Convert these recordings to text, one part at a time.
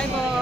Bye, boss.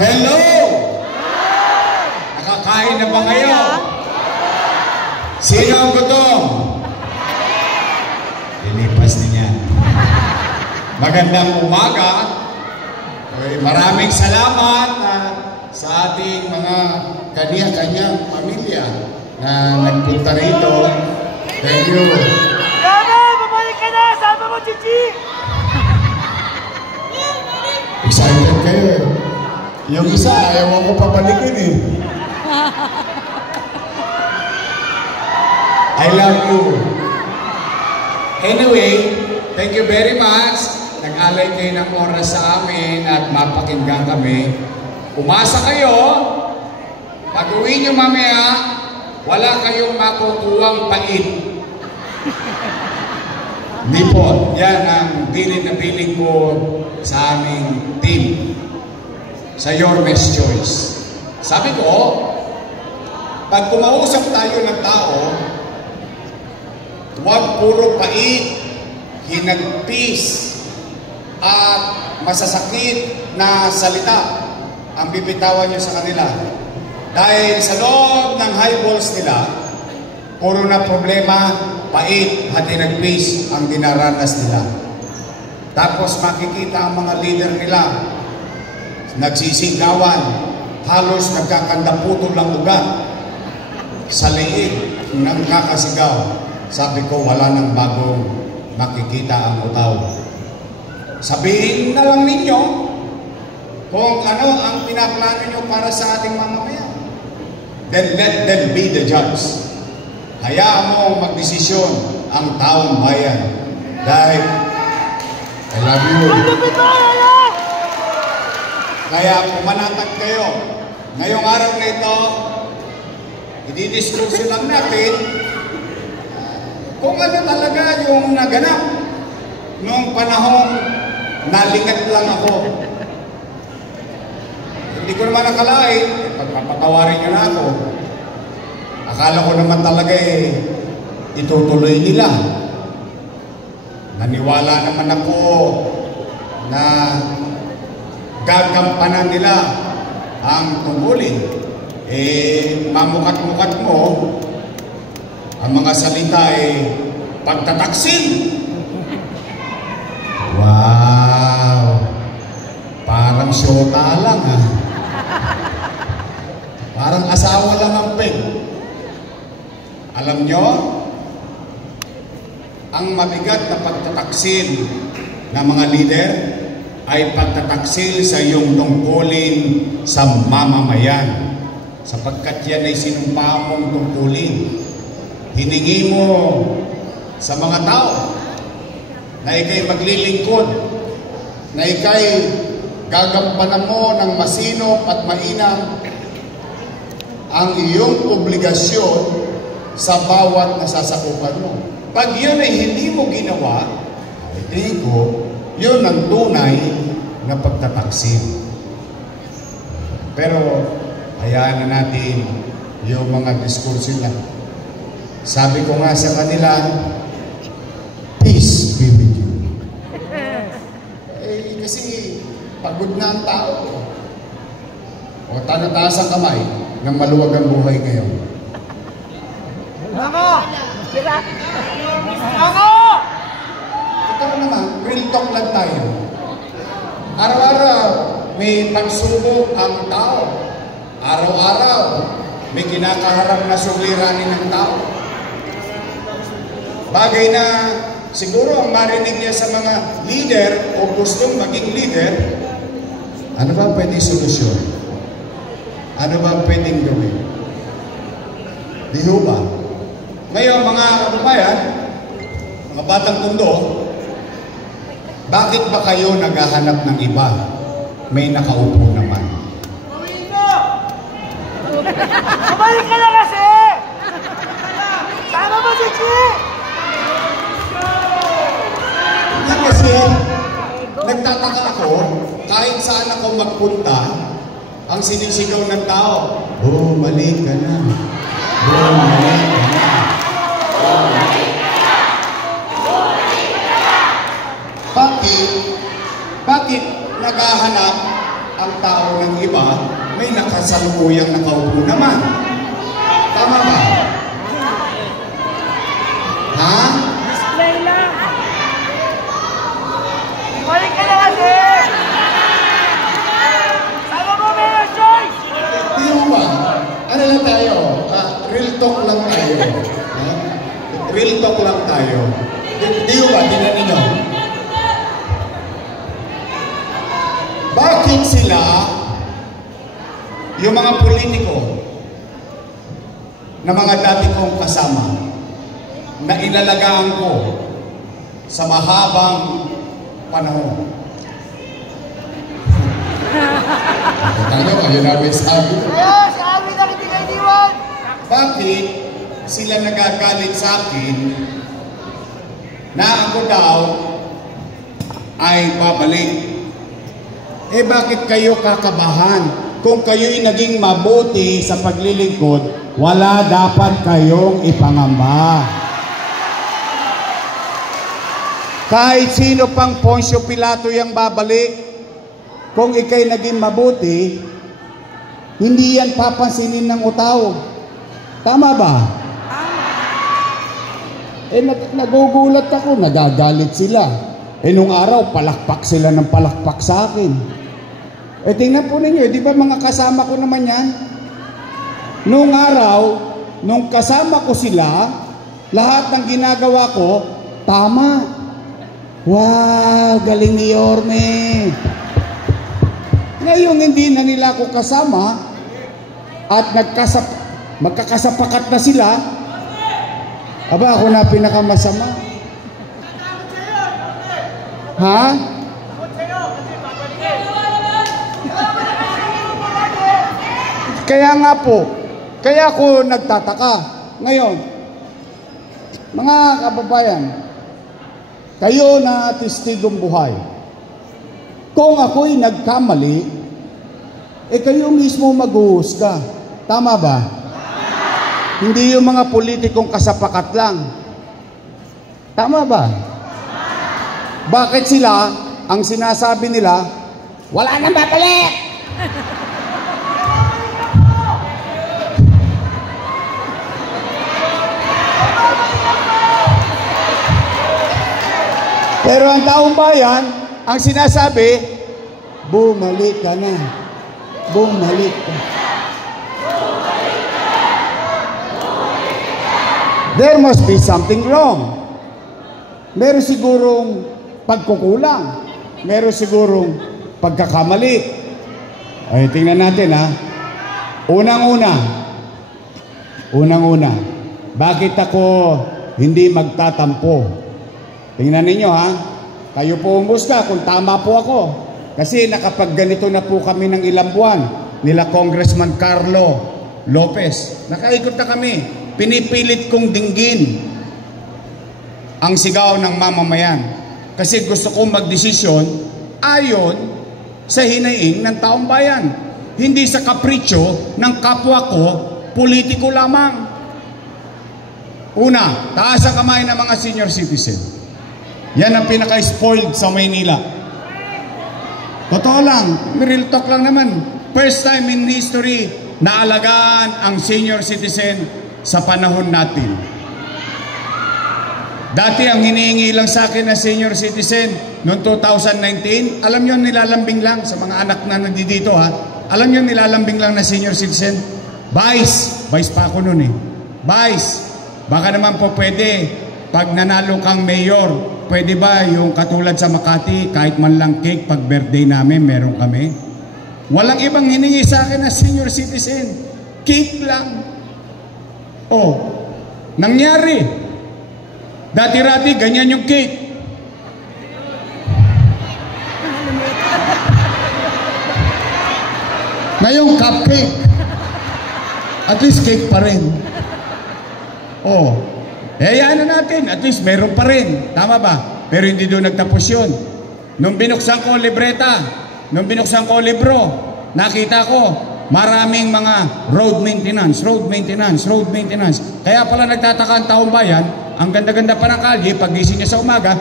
Hello! Nakakain na ba kayo? Sino ang gutom? Lilipas din yan. Magandang umaga. Maraming salamat sa ating mga kanya-kanyang pamilya na nagpunta rito. Thank you. Sama! Babalik ka na! Sama mo, Chichi! Excited kayo eh. Yung isa, ayaw ko pabalikin eh. I love you. Anyway, thank you very much. Nag-alay kayo ng oras sa amin at mapakinggan kami. Umasa kayo. Pag-uwi nyo mamaya, wala kayong makukuhang pait. Hindi po. Yan ang bilin na bilin ko sa aming team. Sa Your Best Choice. Sabi ko, pag kumausap tayo ng tao, huwag puro pait, hinagpis, at masasakit na salita ang bibitawan nyo sa kanila. Dahil sa loob ng high balls nila, puro na problema, pait at hinagpis ang dinaranas nila. Tapos makikita ang mga leader nila, nagsisigawan, halos nagkakandaputol ang ugat sa liig ng kakasigaw. Sabi ko, wala nang bagong makikita ang utaw. Sabihin na lang ninyo kung ano ang pinaplano nyo para sa ating mamamayan. Then let them be the judge. Hayaan mo magdesisyon ang taong bayan. Dahil I love you. Kaya pumanatag kayo. Ngayong araw na ito, i-disclose lang natin kung ano talaga yung naganap nung panahong nalingat lang ako. Hindi ko naman nakalain, pagpapatawarin nyo na ako. Akala ko naman talaga itutuloy nila. Naniwala naman ako na gagampanan nila ang tungkulin. Mamukat-mukat mo, ang mga salita pagtataksil. Wow! Parang syota lang ha. Parang asawa lang ang peg. Alam nyo, ang mabigat na pagtataksil ng mga leader ay pagtataksil sa iyong tungkulin sa mamamayan. Sapagkat yan ay sinumpa mong tungkulin. Hiningi mo sa mga tao na ikay maglilingkod, na ikay gagampanan mo ng masinop at mainam ang iyong obligasyon sa bawat nasasakupan mo. Pag yun ay hindi mo ginawa, ay tingin ko, yun ang tunay na pagtataksil. Pero hayaan na natin yung mga diskurso nila. Sabi ko nga sa kanila, peace be with you. Kasi pagod na ang tao. O tanataas ang kamay ng maluwag ang buhay ngayon. Ako! Ako! Ito naman, real talk lang tayo. Araw-araw, may pagsubok ang tao. Araw-araw, may kinakaharap na suliranin ng tao. Bagay na siguro ang marinig niya sa mga leader o gustong maging leader, ano ba pwedeng solusyon? Ano ba pwedeng gawin? Di ba? Ngayon, mga kababayan, mga batang mundo, bakit ba kayo naghahanap ng iba? May nakaupo naman. Bumalik ka na kasi! Sama mo, Chichi! Hindi kasi, nagtataka ako, kahit saan ako magpunta, ang sinisigaw ng tao, bumalik ka na. Bumalik ka na. Bakit naghahanap ang tao ng iba may nakasalukuyang nakaupo naman. Tama ba? Ha? Display lang. Balik ka na kasi! Sama mo, Mayor Joyce! Di ba? Ano lang tayo? Real talk lang tayo. Real talk lang tayo. Di ba? Tingnan ninyo. Bakit sila, yung mga politiko, na mga dati kong kasama, na inalagaan ko sa mahabang panahon. Tayo, ayun namin sabi. Sabi na hindi kayo diwan! Bakit sila nagagalit sa akin na ako daw ay babalik? Eh bakit kayo kakabahan? Kung kayo'y naging mabuti sa paglilingkod, wala dapat kayong ipangamba. Kahit sino pang Poncio Pilato yung babalik, kung ikay naging mabuti, hindi yan papansinin ng utao. Tama ba? Eh nagugulat ako, nagagalit sila. Eh nung araw, palakpak sila ng palakpak sa akin. Eh tingnan po ninyo, di ba mga kasama ko naman yan? Nung araw, nung kasama ko sila, lahat ng ginagawa ko, tama. Wow, galing ni Yorme. Ngayon hindi na nila ako kasama at magkakasapakat na sila. Aba, ako na pinakamasama. Ha? Kaya nga po, kaya ako nagtataka. Ngayon, mga kababayan, kayo na testigong buhay, kung ako'y nagkamali, eh kayo mismo maghuhusga. Tama ba? Hindi yung mga politikong kasapakat lang. Tama ba? Bakit sila, ang sinasabi nila, wala nang babalik! Pero ang taong bayan, ang sinasabi, bumalik ka na. Bumalik ka. There must be something wrong. Meron sigurong pagkukulang. Meron sigurong pagkakamali. Ay, tingnan natin ha. Unang-una, bakit ako hindi magtatampo? Tingnan ninyo ha, kayo po umusga kung tama po ako. Kasi nakapagganito na po kami ng ilang buwan. Nila Congressman Carlo Lopez. Nakaikot na kami. Pinipilit kong dinggin ang sigaw ng mamamayan. Kasi gusto kong magdesisyon ayon sa hinaing ng taong bayan. Hindi sa kapritsyo ng kapwa ko, politiko lamang. Una, taas ang kamay ng mga senior citizen. Yan ang pinaka-spoiled sa Maynila. Totoo lang, real talk lang naman. First time in history na alagaan ang senior citizen sa panahon natin. Dati ang hinihingi lang sa akin na senior citizen noong 2019, alam nyo nilalambing lang sa mga anak na nandito ha. Alam nyo nilalambing lang na senior citizen? Vice pa ako noon eh. Vice, baka naman po pwede, pag nanalo kang mayor, pwede ba yung katulad sa Makati, kahit man lang cake, pag birthday namin, meron kami? Walang ibang hiningi sa akin na senior citizen. Cake lang. Oh, nangyari. Dati-rati, ganyan yung cake. Ngayon, cupcake. At least cake pa rin. Oh, hayaan na natin. At least meron pa rin. Tama ba? Pero hindi doon nagtapos yun. Nung binuksan ko libreta, nung binuksan ko libro, nakita ko maraming mga road maintenance. Kaya pala nagtataka ang taong bayan, ang ganda-ganda pa ng kalye, pag-gising niya sa umaga,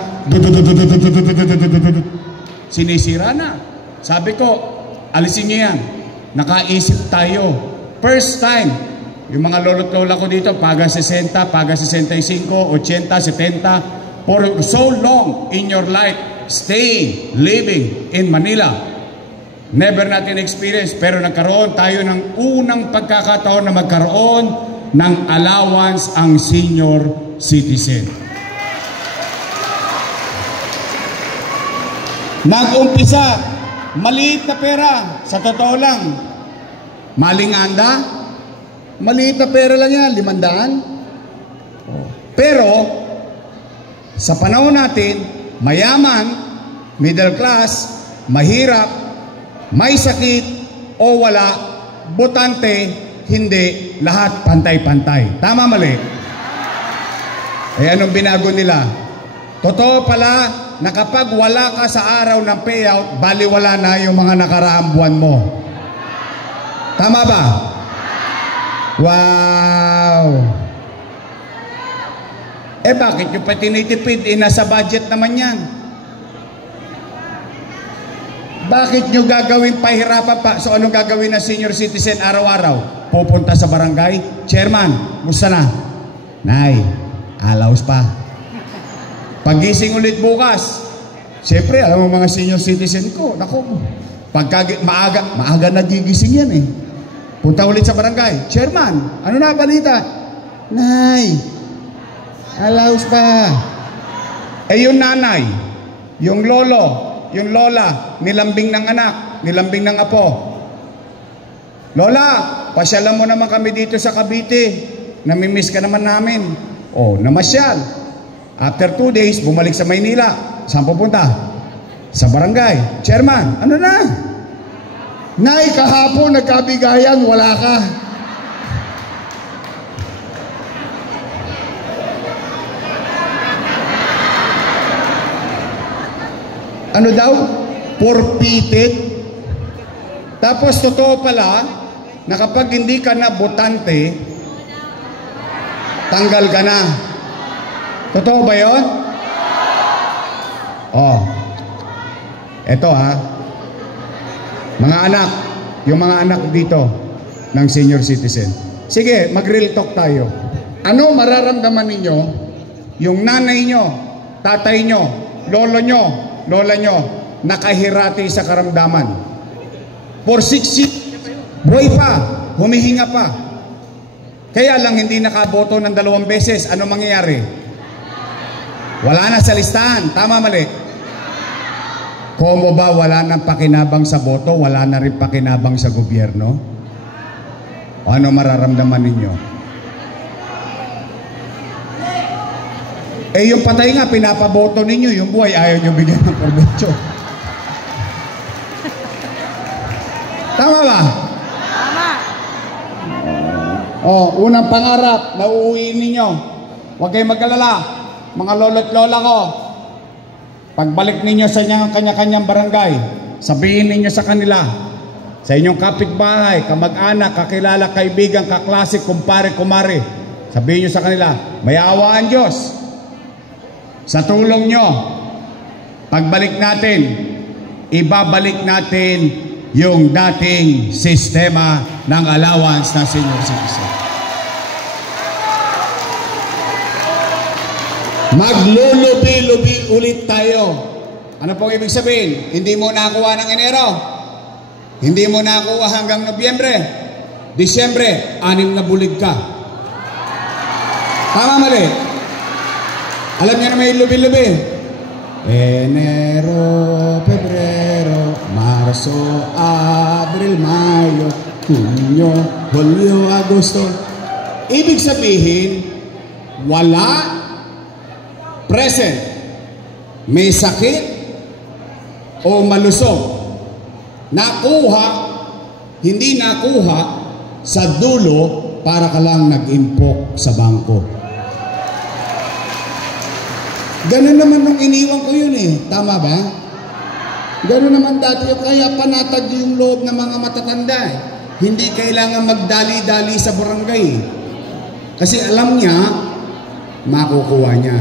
sinisira na. Sabi ko, alisin niyo yan. nakaisip tayo. First time, yung mga lolo't lola ko dito, paga 60, paga 65, 80, 70, for so long in your life, staying, living in Manila. Never natin experience, pero nagkaroon tayo ng unang pagkakataon na magkaroon ng allowance ang senior citizen. Mag-umpisa, maliit na pera, sa totoo lang. Malinganda, maliit na pera lang yan, 500. Pero, sa panahon natin, mayaman, middle class, mahirap, may sakit o wala, botante, hindi, lahat pantay-pantay. Tama, mali? Eh, anong binago nila? Totoo pala na kapag wala ka sa araw ng payout, baliwala na yung mga nakaraang buwan mo. Tama ba? Wow! Eh bakit yung patinitipid? Eh nasa budget naman yan. Bakit nyo gagawin pahirapan pa? So anong gagawin ng senior citizen araw-araw? Pupunta sa barangay? Chairman, musta na? Nay, alaws pa. Pagising ulit bukas, siyempre, alam mo mga senior citizen ko, naku, maaga nagigising yan eh. Punta ulit sa barangay, Chairman, ano na balita? Nay, alaws pa. Eh yung nanay, yung lolo, yung lola, nilambing ng anak, nilambing ng apo. Lola, pasyalan mo naman kami dito sa Cavite. Namimiss ka naman namin. Oh, namasyal. After 2 days, bumalik sa Maynila. Saan pupunta? Sa barangay. Chairman, ano na? Nay, kahapon nagkabigayan, wala ka. Ano daw? Forfeited. Tapos totoo pala na kapag hindi ka na botante, tanggal ka na. Totoo ba yun? Oh. Eto ha. Mga anak, yung mga anak dito ng senior citizen. Sige, mag-real talk tayo. Ano mararamdaman ninyo yung nanay nyo, tatay nyo, lolo nyo, lola nyo, nakahirati sa karamdaman? For 6 years, buhay pa, humihinga pa. Kaya lang hindi nakaboto ng 2 beses. Ano mangyayari? Wala na sa listahan. Tama, mali? Komo ba wala nang pakinabang sa boto? Wala na rin pakinabang sa gobyerno? O ano mararamdaman ninyo? Eh yung patay nga, pinapaboto ninyo. Yung buhay, ayaw nyo bigyan ng provecho. Tama ba? Tama. Oh, unang pangarap na uuwiin ninyo. Huwag kayong mag-alala. Mga lolo't lola ko, pagbalik ninyo sa kanya-kanyang barangay, sabihin ninyo sa kanila, sa inyong kapitbahay, kamag-anak, kakilala, kaibigan, kaklase, kumpare, kumare, sabihin nyo sa kanila, may awa ang Diyos. Sa tulong nyo, pagbalik natin, ibabalik natin yung dating sistema ng allowance ng senior citizen. Maglulubi-lubi ulit tayo. Ano pong ibig sabihin? Hindi mo nakuha ng Enero. Hindi mo nakuha hanggang Nobyembre. Disyembre, 6 na bulig ka. Tama, mali? Alam niyo na may lubi-lubi. Enero, Pebrero, Marso, Abril, Mayo, Junyo, Hulyo, Agosto. Ibig sabihin, wala present, may sakit o malusog, nakuha, hindi nakuha sa dulo para ka lang nag-impok sa bangko. Ganun naman nung iniwan ko yun eh. Tama ba? Ganun naman dati. Kaya panatag yung loob ng mga matatanda eh. Hindi kailangan magdali-dali sa barangay eh. Kasi alam niya, makukuha niya.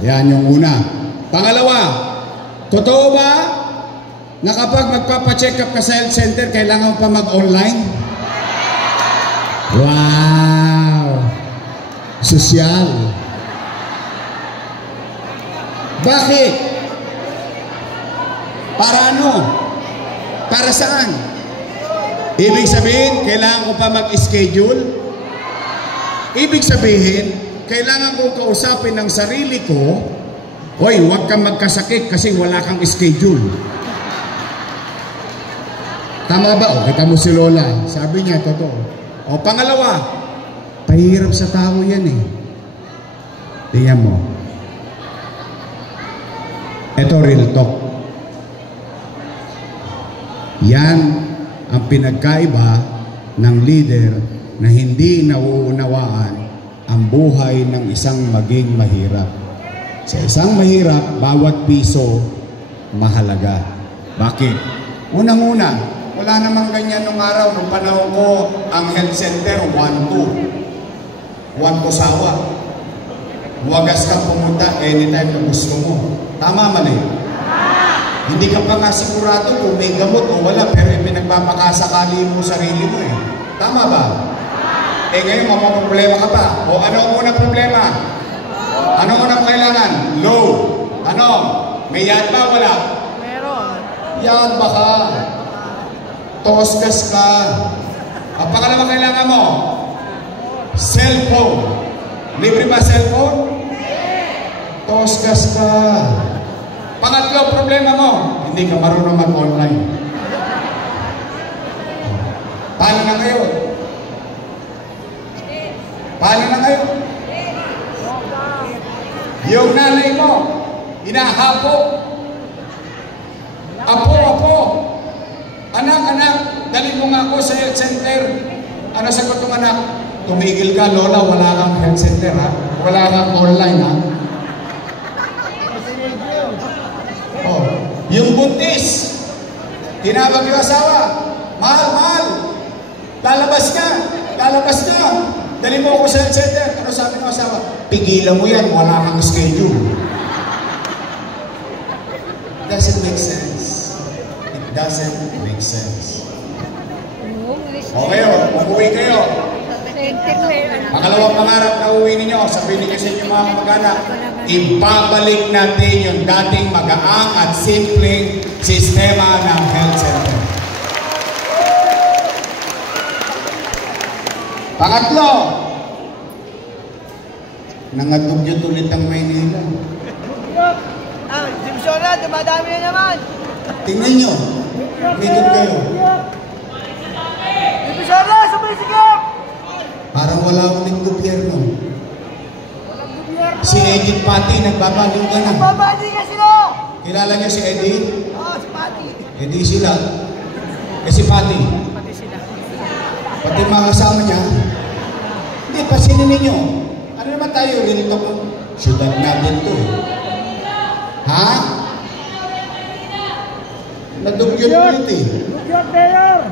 Yan yung una. Pangalawa, totoo ba na kapag magpapacheck up ka sa health center, kailangan pa mag-online? Wow! Sosyal. Bakit? Para ano? Para saan? Ibig sabihin, kailangan ko pa mag-schedule? Ibig sabihin, kailangan ko kausapin ng sarili ko, hoy, huwag kang magkasakit kasi wala kang schedule. Tama ba? O, kita mo si Lola. Sabi niya, totoo. O, pangalawa, pahirap sa tao yan eh. Tingnan mo. Ito, real talk. Yan ang pinagkaiba ng leader na hindi nauunawaan ang buhay ng isang maging mahirap. Sa isang mahirap, bawat piso mahalaga. Bakit? Unang-una, wala namang ganyan nung araw, nung panahon ko, ang health center, 1-2. 1 to sawa. Wagas ka pumunta anytime na gusto mo. Tama mali? Hindi ka pa nga sigurado kung may gamot o wala, pero pinagpapakasakali mo sarili mo eh. Tama ba? Eh ngayon, mamaproblema ka pa. O ano ang unang problema? Ano ang unang kailangan? Load. Ano? May yan ba? Wala? Meron. Yan ba ka? Tosgas ka. Ang pangalawang kailangan mo? Cellphone. Libre ba cellphone? Tosgas ka. Pangatlo, problema mo, hindi ka marunong mag-online. Paano na kayo? Paano na kayo? Yung nanay mo, inahapo. Apo. Anak, dali mo nga ako sa health center. Ano sagot ng anak? Tumigil ka, Lola, wala kang health center, ha? Wala kang online, ha? Oh, yung buntis, tinawag yung asawa, mahal, lalabas ka, dali mo ako sa health center. Ano sabi ng asawa? Pigilan mo yan, wala kang schedule. It doesn't make sense. It doesn't make sense. Okay, umuwi kayo. Pangalawang pangarap na uwi ninyo, sabihin ninyo sa inyong mga kamag-anak, ibabalik natin yung dating magaang at simpleng sistema ng health center. Pangatlo, nangadugyot ulit ang Maynila. Division na, dumadami na naman. Tingnan nyo, umikot kayo. Division na, sabay sikap. Parang wala ulit gobyerno. Si Edith Pati, nagbabalik ka na. Babalik ka sila. Kilala niyo si Edith? Oo, si Pati. Edith sila. Eh si Pati. Pati sila. Pati mga kasama niya. Hindi, pasinin ninyo. Ano naman tayo? Rilito ko. Syudad natin to eh. Ha? Nadugyot ulit eh. Dugyot Mayor.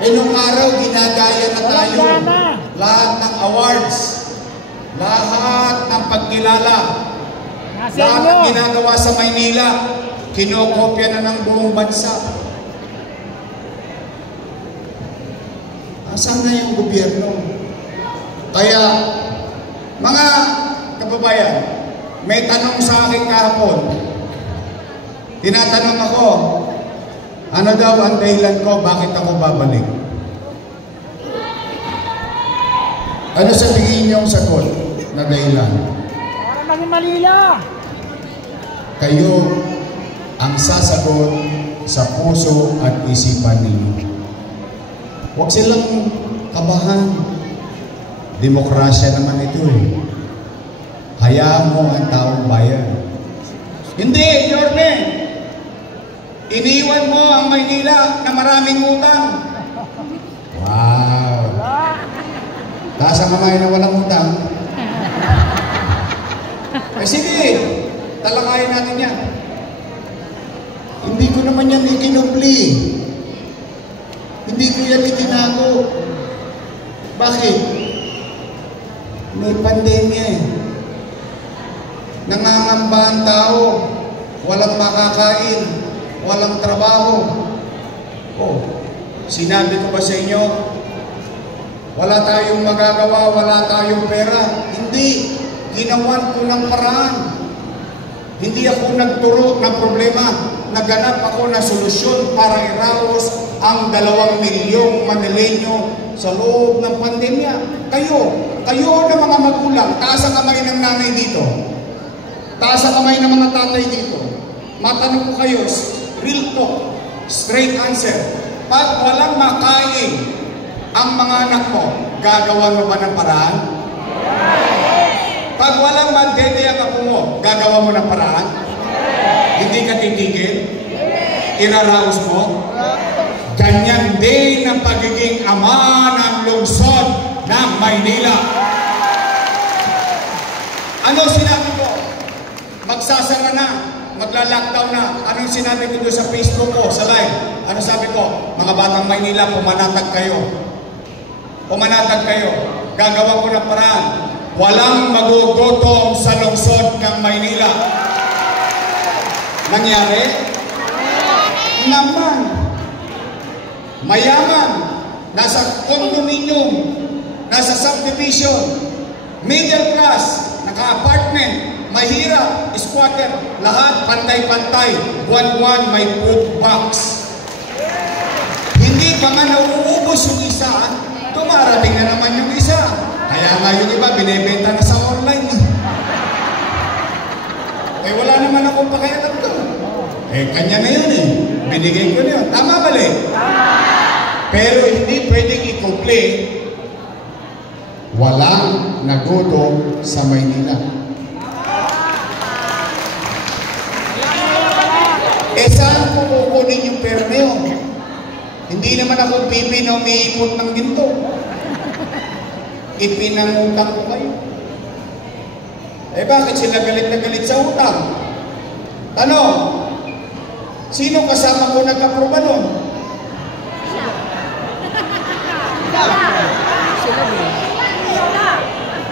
Eh nung araw, ginagaya na tayo. Lahat ng awards. Lahat ng pagkilala. Lahat ng ginagawa sa Maynila. Kinokopya na ng buong bansa. Asan na yung gobyerno? Kaya, mga kababayan, may tanong sa akin kahapon. Tinatanong ako, ano daw ang dahilan ko, bakit ako babalik? Ano sa tingin niyong sagot na dahilan? Para maging Manila. Kayo ang sasagot sa puso at isipan ninyo. Huwag silang kabahan. Demokrasya naman ito eh. Hayaan mo ang taong bayan. Hindi, Yorme! Iniwan mo ang Maynila na maraming utang. Wow! Taas ang kamay na walang utang. Eh sige, talakayin natin yan. Hindi ko naman yan ikinubli. Hindi ko yan itinago. Bakit? May pandemya eh. Nangangamba ang tao. Walang makakain. walang trabaho. Oh, sinabi ko ba sa inyo, wala tayong magagawa, wala tayong pera? Hindi. Ginawan ko ng paraan. Hindi ako nagturo ng problema. Naganap ako ng solusyon para iraos ang 2 milyong Manileño sa loob ng pandemya. Kayo na mga magulang, taas ang kamay ng nanay dito. Taas ang kamay ng mga tatay dito. Matanong ko kayo, real talk, straight answer. Pag walang makain ang mga anak mo, gagawan mo ba ng paraan? Pag walang mandede ang apo mo, gagawa mo ng paraan? Hindi ka titigil? Iraraos mo? Ganyan din ang pagiging ama ng lungsod ng Maynila. Ano sinabi ko? Magsasara na, magla-lockdown na. Anong sinabi ko doon sa Facebook ko, sa live? Ano sabi ko? Mga batang Maynila, pumanatag kayo. Pumanatag kayo. Gagawa ko ng paraan. Walang magugutom sa lungsod ng Maynila. Nangyari? Naman. Mayaman. Nasa condominium. Nasa subdivision. Middle class. Naka-apartment. Mahirap. Squatter. Lahat pantay-pantay. Buwan-buwan may food box. Hindi pa nga nauubos yung isa. Dumarating na naman yung isa. Kaya nga yung iba, binibenta na sa online. Eh, wala naman akong pakialam doon. Eh, kanya na yun eh. Binigay ko na yun. Tama ba, Le? Pero hindi pwedeng i-complain. Walang nagutom sa Maynila. Eh, saan po kukunin yung pera na yun? Hindi naman ako pipi na umiipot ng ginto. Ipinangutang ko kayo. Eh bakit sila galit na galit sa utang? Tanong, sino kasama ko nag-aproba nun?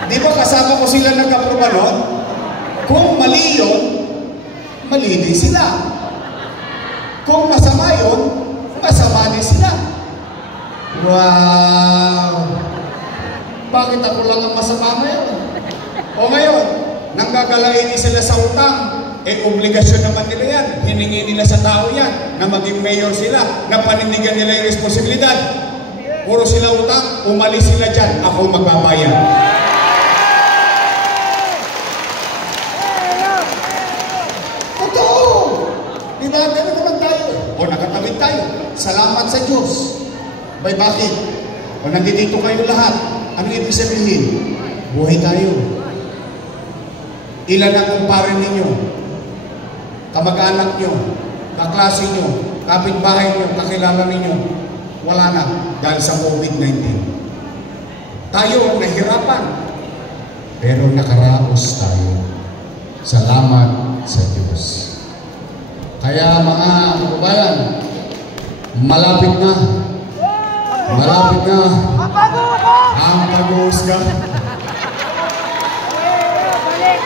Di ba kasama ko sila nag-aproba nun? Kung mali yun, mali din sila. Kung masama yun, masama din sila. Wow! Bakit ako lang ang masama ngayon? O ngayon, nanggagalain sila sa utang, eh obligasyon naman nila yan. Hiningi nila sa tao yan, na maging mayor sila, na panindigan nila yung responsibilidad. Puro sila utang, umalis sila dyan, ako magbabayad. Totoo! Diba, gano'n naman tayo. O nakatawid tayo. Salamat sa Diyos. Bay, bakit? O nandito kayo lahat. Ano ibig sabihin? Buhay tayo. Ilan ang kumpare ninyo? Kamag-anak nyo? Kaklase nyo? Kapitbahay nyo? Kakilala ninyo? Wala na dahil sa COVID-19. Tayo nahirapan. Pero nakaraos tayo. Salamat sa Diyos. Kaya mga kababayan, malapit na. Malapit na ang pag-uusga. Balik!